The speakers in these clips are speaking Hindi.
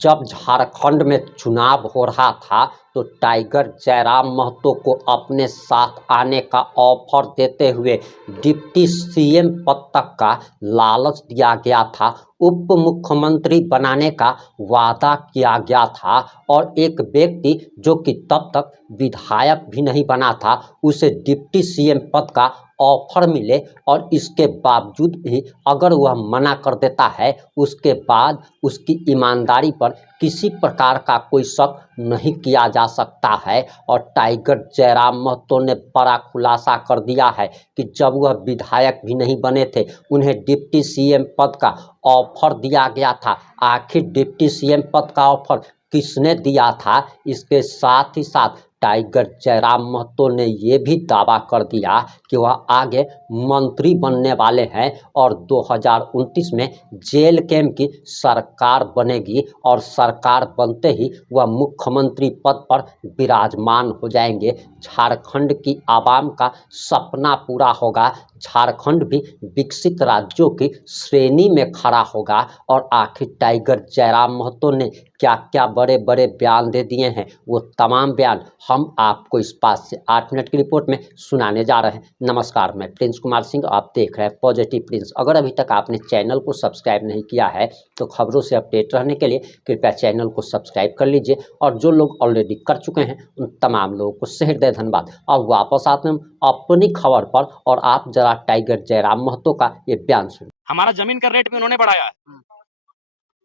जब झारखंड में चुनाव हो रहा था तो टाइगर जयराम महतो को अपने साथ आने का ऑफर देते हुए डिप्टी सीएम पद तक का लालच दिया गया था। उप मुख्यमंत्री बनाने का वादा किया गया था और एक व्यक्ति जो कि तब तक विधायक भी नहीं बना था उसे डिप्टी सीएम पद का ऑफर मिले और इसके बावजूद भी अगर वह मना कर देता है उसके बाद उसकी ईमानदारी पर किसी प्रकार का कोई शक नहीं किया जा सकता है। और टाइगर जयराम महतो ने बड़ा खुलासा कर दिया है कि जब वह विधायक भी नहीं बने थे उन्हें डिप्टी सीएम पद का ऑफर दिया गया था। आखिर डिप्टी सीएम पद का ऑफर किसने दिया था? इसके साथ ही साथ टाइगर जयराम महतो ने ये भी दावा कर दिया कि वह आगे मंत्री बनने वाले हैं और 2029 में जेल कैंप की सरकार बनेगी और सरकार बनते ही वह मुख्यमंत्री पद पर विराजमान हो जाएंगे। झारखंड की आवाम का सपना पूरा होगा, झारखंड भी विकसित राज्यों की श्रेणी में खड़ा होगा। और आखिर टाइगर जयराम महतो ने क्या क्या बड़े बड़े बयान दे दिए हैं वो तमाम बयान हम आपको इस 5 से 8 मिनट की रिपोर्ट में सुनाने जा रहे हैं। नमस्कार, मैं प्रिंस कुमार सिंह, आप देख रहे हैं पॉजिटिव प्रिंस। अगर अभी तक आपने चैनल को सब्सक्राइब नहीं किया है तो खबरों से अपडेट रहने के लिए कृपया चैनल को सब्सक्राइब कर लीजिए और जो लोग ऑलरेडी कर चुके हैं उन तमाम लोगों को सहृदय धन्यवाद। अब वापस आते हैं अपनी खबर पर और आप जरा टाइगर जयराम महतो का ये बयान सुनिए। हमारा जमीन का रेट भी उन्होंने बढ़ाया है,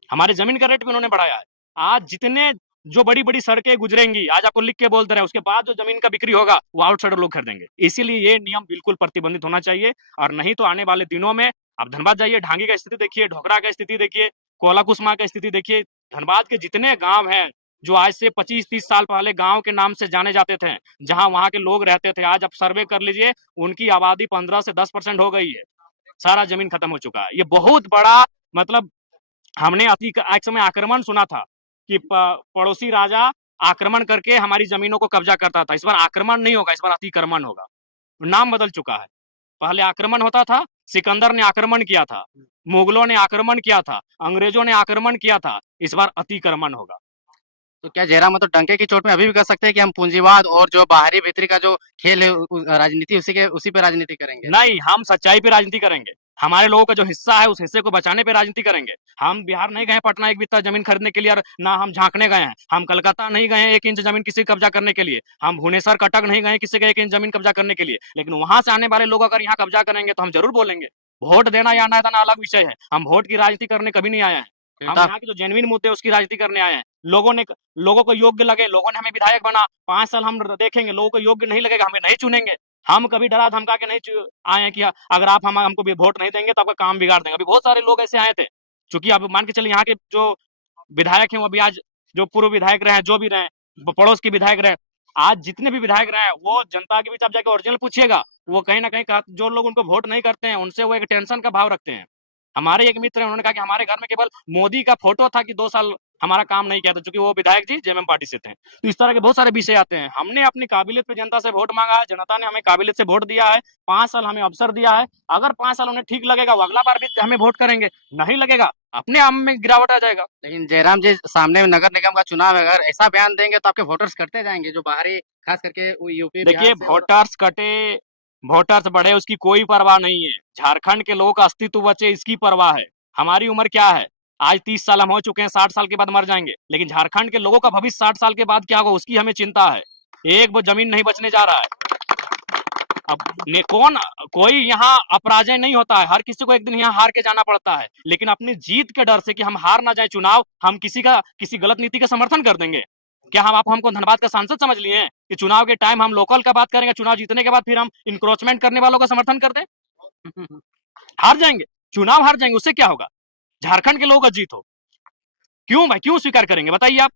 हमारे जमीन का रेट भी उन्होंने बढ़ाया है। आज जितने जो बड़ी बड़ी सड़कें गुजरेंगी, आज आपको लिख के बोलते रहे, उसके बाद जो जमीन का बिक्री होगा वो आउटसाइडर लोग खरीदेंगे। इसीलिए ये नियम बिल्कुल प्रतिबंधित होना चाहिए और नहीं तो आने वाले दिनों में आप धनबाद जाइए, ढांगी का स्थिति देखिए, ढोकरा का स्थिति देखिए, कोला कुसमा का स्थिति देखिए। धनबाद के जितने गांव हैं जो आज से 25-30 साल पहले गांव के नाम से जाने जाते थे, जहां वहां के लोग रहते थे, आज आप सर्वे कर लीजिए, उनकी आबादी 15 से 10% हो गई है। सारा जमीन खत्म हो चुका है। ये बहुत बड़ा मतलब हमने एक समय आक्रमण सुना था कि पड़ोसी राजा आक्रमण करके हमारी जमीनों को कब्जा करता था। इस बार आक्रमण नहीं होगा, इस बार अतिक्रमण होगा। नाम बदल चुका है। पहले आक्रमण होता था, सिकंदर ने आक्रमण किया था, मुगलों ने आक्रमण किया था, अंग्रेजों ने आक्रमण किया था। इस बार अतिक्रमण होगा। तो क्या जयराम मतलब डंके की चोट में अभी भी कह सकते हैं कि हम पूंजीवाद और जो बाहरी भीतरी का जो खेल है राजनीति उसी पे राजनीति करेंगे? नहीं, हम सच्चाई पे राजनीति करेंगे। हमारे लोगों का जो हिस्सा है उस हिस्से को बचाने पे राजनीति करेंगे। हम बिहार नहीं गए पटना एक बित्ता जमीन खरीदने के लिए और ना हम झांकने गए हैं। हम कलकत्ता नहीं गए 1 इंच जमीन किसी कब्जा करने के लिए। हम भुवनेश्वर कटक नहीं गए किसी का 1 इंच जमीन कब्जा करने के लिए। लेकिन वहां से आने वाले लोग अगर यहाँ कब्जा करेंगे तो हम जरूर बोलेंगे। वोट देना या ना देना अलग विषय है। हम वोट की राजनीति करने कभी नहीं आए हैं। हम यहाँ के जो जेन्युइन मुद्दे उसकी राजनीति करने आए हैं। लोगों को योग्य लगे, लोगों ने हमें विधायक बना, 5 साल हम देखेंगे, लोगों को योग्य नहीं लगेगा, हमें नहीं चुनेंगे। हम कभी डरा धमका के नहीं आए हैं कि अगर आप हमको भी वोट नहीं देंगे तो आपका काम बिगाड़ देंगे। अभी बहुत सारे लोग ऐसे आए थे, चूंकि आप मान के चलिए यहाँ के जो विधायक हैं वो अभी आज जो पूर्व विधायक रहे, जो भी रहे, पड़ोस के विधायक रहे, आज जितने भी विधायक रहे वो जनता के बीच आप जाके ओरिजिनल पूछिएगा, वो कहीं ना कहीं जो लोग उनको वोट नहीं करते हैं उनसे वो एक टेंशन का भाव रखते हैं। हमारे एक मित्र हैं, उन्होंने कहा कि हमारे घर में केवल मोदी का फोटो था कि 2 साल हमारा काम नहीं किया था, क्योंकि वो विधायक जी जेएमएम पार्टी से थे। तो इस तरह के बहुत सारे विषय आते हैं। हमने अपनी काबिलियत पे जनता से वोट मांगा है, जनता ने हमें काबिलियत से वोट दिया है, 5 साल हमें अवसर दिया है। अगर 5 साल उन्हें ठीक लगेगा वो अगला बार भी हमें वोट करेंगे, नहीं लगेगा अपने आप में गिरावट आ जाएगा। लेकिन जयराम जी सामने में नगर निगम का चुनाव है, अगर ऐसा बयान देंगे तो आपके वोटर्स कटते जाएंगे जो बाहरी खास करके यूपी देखिए, बिहार से। वोटर्स कटे वोटर्स बढ़े उसकी कोई परवाह नहीं है। झारखंड के लोगों का अस्तित्व बचे इसकी परवाह है। हमारी उम्र क्या है? आज 30 साल हम हो चुके हैं, 60 साल के बाद मर जाएंगे। लेकिन झारखंड के लोगों का भविष्य 60 साल के बाद क्या होगा उसकी हमें चिंता है। एक वो जमीन नहीं बचने जा रहा है। अब कोई यहाँ अपराजय नहीं होता है, हर किसी को एक दिन यहाँ हार के जाना पड़ता है। लेकिन अपनी जीत के डर से कि हम हार ना जाए चुनाव, हम किसी गलत नीति का समर्थन कर देंगे क्या? आप हमको धनबाद का सांसद समझ लिए हैं कि चुनाव के टाइम हम लोकल का बात करेंगे, चुनाव जीतने के बाद फिर हम इंक्रोचमेंट करने वालों का समर्थन कर दें? हार जाएंगे, चुनाव हार जाएंगे, उससे क्या होगा? झारखंड के लोगों का जीत हो, क्यों भाई, क्यों स्वीकार करेंगे बताइए आप?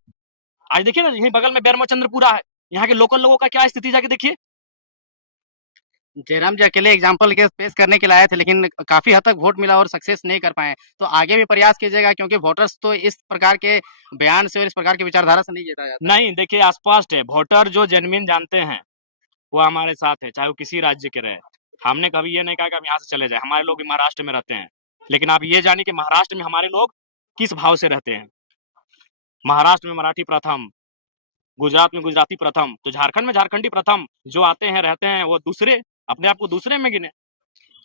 आज देखिए ना, यहीं बगल में बैरमो चंद्रपुरा है, यहाँ के लोकल लोगों का क्या स्थिति जाके देखिए। जयराम जी अकेले एग्जाम्पल के पेश करने के लिए आए थे, लेकिन काफी हद तक वोट मिला और सक्सेस नहीं कर पाए। तो आगे भी प्रयास कीजिएगा, क्योंकि वोटर्स तो इस प्रकार के बयान से और इस प्रकार की विचारधारा से नहीं जीता जाता। नहीं, देखिए स्पष्ट है, वोटर जो जेन्युइन जानते हैं वो हमारे साथ है, चाहे वो किसी राज्य के रहे। हमने कभी ये नहीं कहा कि हम यहाँ से चले जाए। हमारे लोग भी महाराष्ट्र में रहते हैं, लेकिन आप ये जानिए कि महाराष्ट्र में हमारे लोग किस भाव से रहते हैं। महाराष्ट्र में मराठी प्रथम, गुजरात में गुजराती प्रथम, तो झारखंड में झारखंडी प्रथम। जो आते हैं रहते हैं वो दूसरे, अपने आप को दूसरे में गिने।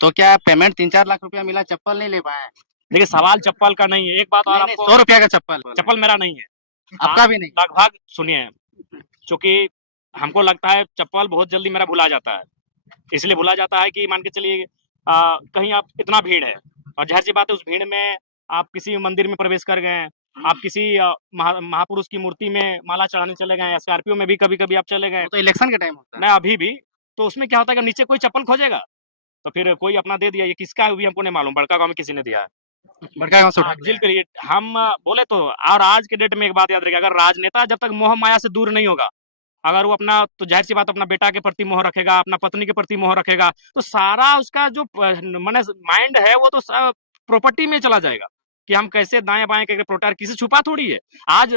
तो क्या पेमेंट 3-4 लाख रुपया मिला, चप्पल नहीं ले पाए? देखिए सवाल चप्पल का नहीं है, एक बात और नहीं, नहीं, आपको, 100 रुपया का चप्पल चप्पल मेरा नहीं है, आपका भी नहीं? लगभग सुनिए, क्योंकि हमको लगता है चप्पल बहुत जल्दी मेरा भुला जाता है, इसलिए भुला जाता है कि मान के चलिए कहीं आप इतना भीड़ है और जाहिर सी बात है उस भीड़ में आप किसी मंदिर में प्रवेश कर गए, आप किसी महापुरुष की मूर्ति में माला चढ़ाने चले गए, स्कॉर्पियो में भी कभी कभी आप चले गए, वो तो इलेक्शन के टाइम होता है। मैं अभी भी, तो उसमें क्या होता है कि नीचे कोई चप्पल खोजेगा तो फिर कोई अपना दे दिया, ये किसका है वो भी हमको नहीं मालूम, बड़का गांव में किसी ने दिया है, बड़का गांव से उठा जिल के लिए हम बोले तो। और आज के डेट में एक बात याद रखिए, अगर राजनेता जब तक मोह माया से दूर नहीं होगा, अगर वो अपना, तो जाहिर सी बात अपना बेटा के प्रति मोह रखेगा, अपना पत्नी के प्रति मोह रखेगा, तो सारा उसका जो माने माइंड है वो तो प्रॉपर्टी में चला जाएगा कि हम कैसे दाएं बाएं करके प्रोटेक्ट, किसी छुपा थोड़ी है। आज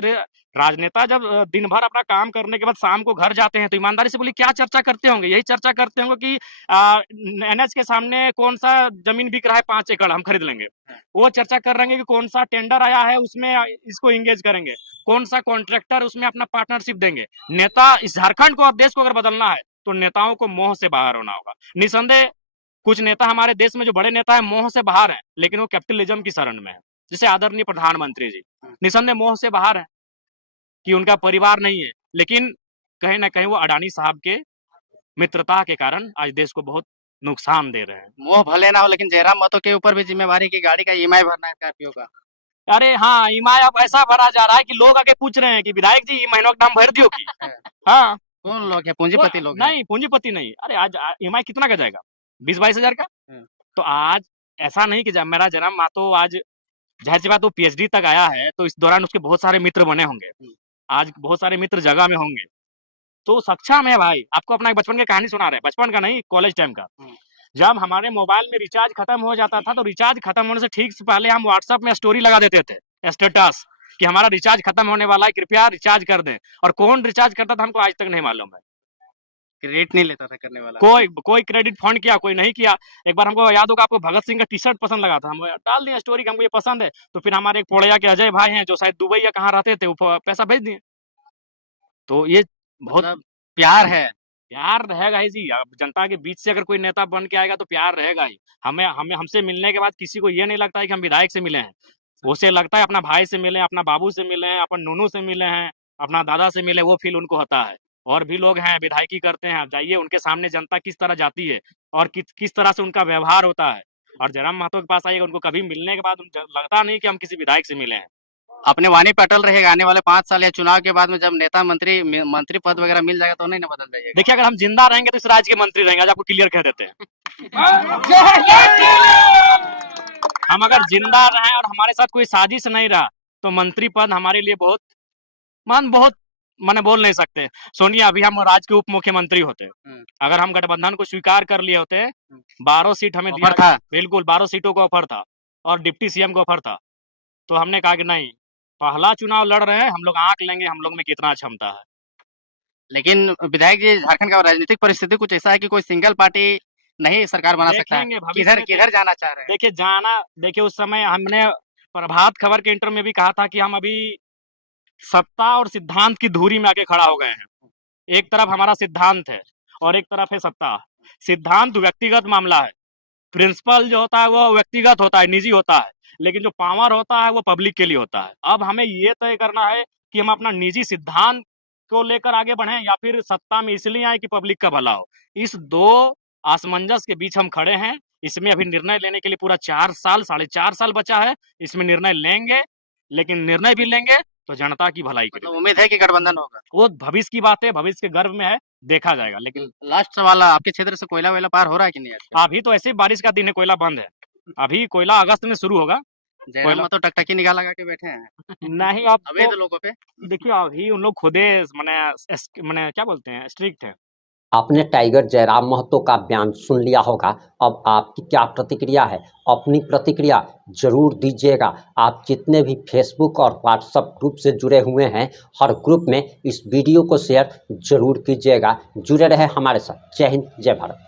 राजनेता जब दिन भर अपना काम करने के बाद शाम को घर जाते हैं तो ईमानदारी से बोलिए क्या चर्चा करते होंगे? यही चर्चा करते होंगे कि एनएच के सामने कौन सा जमीन बिक रहा है 5 एकड़, हम खरीद लेंगे। वो चर्चा कर रहे हैं कि कौन सा टेंडर आया है उसमें इसको इंगेज करेंगे, कौन सा कॉन्ट्रैक्टर उसमें अपना पार्टनरशिप देंगे। नेता, इस झारखंड को और देश को अगर बदलना है तो नेताओं को मोह से बाहर होना होगा। निसंदेह कुछ नेता हमारे देश में जो बड़े नेता है मोह से बाहर है, लेकिन वो कैपिटलिज्म की शरण में है, जैसे आदरणीय प्रधानमंत्री जी निसंदेह मोह से बाहर है कि उनका परिवार नहीं है, लेकिन कहीं ना कहीं वो अडानी साहब के मित्रता के कारण आज देश को बहुत नुकसान दे रहे हैं। मोह भले ना हो, लेकिन जयराम महतो के ऊपर भी जिम्मेवारी की गाड़ी का ईएमआई भरना है स्कॉर्पियो का। अरे हाँ, ईएमआई अब ऐसा भरा जा रहा है कि लोग आके पूछ रहे हैं कि विधायक जी महीनों का दाम भर दियो की। हाँ, कौन लोग है? पूंजीपति लोग हैं? नहीं, पूंजीपति नहीं। अरे आज ईएमआई कितना का जाएगा? 20-22 हजार का। तो आज ऐसा नहीं कि मेरा जयराम महतो आज जाहिर सी बात वो पीएचडी तक आया है, तो इस दौरान उसके बहुत सारे मित्र बने होंगे, आज बहुत सारे मित्र जगह में होंगे, तो सक्षम है भाई। आपको अपना एक बचपन की कहानी सुना रहे हैं, बचपन का नहीं, कॉलेज टाइम का। जब हमारे मोबाइल में रिचार्ज खत्म हो जाता था तो रिचार्ज खत्म होने से ठीक से पहले हम व्हाट्सएप में स्टोरी लगा देते थे, स्टेटस, कि हमारा रिचार्ज खत्म होने वाला है, कृपया रिचार्ज कर दें। और कौन रिचार्ज करता था हमको आज तक नहीं मालूम है। क्रेडिट नहीं लेता था करने वाला? कोई क्रेडिट फंड किया, कोई नहीं किया। एक बार हमको याद होगा, आपको भगत सिंह का टी शर्ट पसंद लगा था, हम डाल दिए स्टोरी कि हमको ये पसंद है, तो फिर हमारे एक पोड़ैया के अजय भाई हैं जो शायद दुबई या कहाँ रहते थे, वो पैसा भेज दिए। तो ये बहुत प्यार है। प्यार रहेगा ही जी। अब जनता के बीच से अगर कोई नेता बन के आएगा तो प्यार रहेगा ही। हमसे मिलने के बाद किसी को ये नहीं लगता है कि हम विधायक से मिले हैं, उसे लगता है अपना भाई से मिले, अपना बाबू से मिले हैं, अपन नूनू से मिले हैं, अपना दादा से मिले, वो फील उनको होता है। और भी लोग हैं विधायकी करते हैं, आप जाइए उनके सामने जनता किस तरह जाती है और किस तरह से उनका व्यवहार होता है। और जयराम महतो के पास आइएगा, उनको कभी मिलने के बाद लगता नहीं कि हम किसी विधायक से मिले हैं। अपने वाणी पे अटल रहेगा, आने वाले 5 साल या चुनाव के बाद में जब नेता मंत्री पद वगैरह मिल जाएगा तो नहीं ना बदल जाइएगा? देखिए, अगर हम जिंदा रहेंगे तो इस राज्य के मंत्री रहेंगे, आज आपको क्लियर कह देते हैं। हम अगर जिंदा रहे और हमारे साथ कोई साजिश नहीं रहा तो मंत्री पद हमारे लिए बहुत मैंने बोल नहीं सकते। सोनिए, अभी हम राज्य के उप मुख्यमंत्री होते, अगर हम गठबंधन को स्वीकार कर लिए होते, 12 सीट हमें दिया था, बिल्कुल 12 सीटों का ऑफर था और डिप्टी सीएम का ऑफर था, तो हमने कहा कि नहीं, पहला चुनाव लड़ रहे हैं हम लोग, आंक लेंगे हम लोग में कितना क्षमता है। लेकिन विधायक जी, झारखंड का राजनीतिक परिस्थिति कुछ ऐसा है कि कोई सिंगल पार्टी नहीं सरकार बना सकता है। किधर जाना चाह रहे हैं? देखिए उस समय हमने प्रभात खबर के इंटरव्यू में भी कहा था कि हम अभी सत्ता और सिद्धांत की धुरी में आके खड़ा हो गए हैं। एक तरफ हमारा सिद्धांत है और एक तरफ है सत्ता। सिद्धांत व्यक्तिगत मामला है, प्रिंसिपल जो होता है वो व्यक्तिगत होता है, निजी होता है, लेकिन जो पावर होता है वो पब्लिक के लिए होता है। अब हमें ये तय करना है कि हम अपना निजी सिद्धांत को लेकर आगे बढ़ें या फिर सत्ता में इसलिए आए कि पब्लिक का भला हो। इस दो असमंजस के बीच हम खड़े हैं। इसमें अभी निर्णय लेने के लिए पूरा 4.5 साल बचा है। इसमें निर्णय लेंगे, लेकिन निर्णय भी लेंगे तो जनता की भलाई के लिए। तो उम्मीद है कि गठबंधन होगा? वो भविष्य की बात है, भविष्य के गर्भ में है, देखा जाएगा। लेकिन लास्ट सवाल, आपके क्षेत्र से कोयला वेला पार हो रहा है कि नहीं? अभी तो ऐसे बारिश का दिन है, कोयला बंद है। अभी कोयला अगस्त में शुरू होगा। जयराम तो टकटकी निगाह लगा के बैठे हैं। नहीं, अब अवैध लोगों पे देखिए, अभी उन लोग खुदे मैंने क्या बोलते हैं, स्ट्रिक्ट है। आपने टाइगर जयराम महतो का बयान सुन लिया होगा। अब आपकी क्या प्रतिक्रिया है? अपनी प्रतिक्रिया जरूर दीजिएगा। आप जितने भी फेसबुक और व्हाट्सएप ग्रुप से जुड़े हुए हैं, हर ग्रुप में इस वीडियो को शेयर जरूर कीजिएगा। जुड़े रहे हमारे साथ। जय हिंद, जय भारत।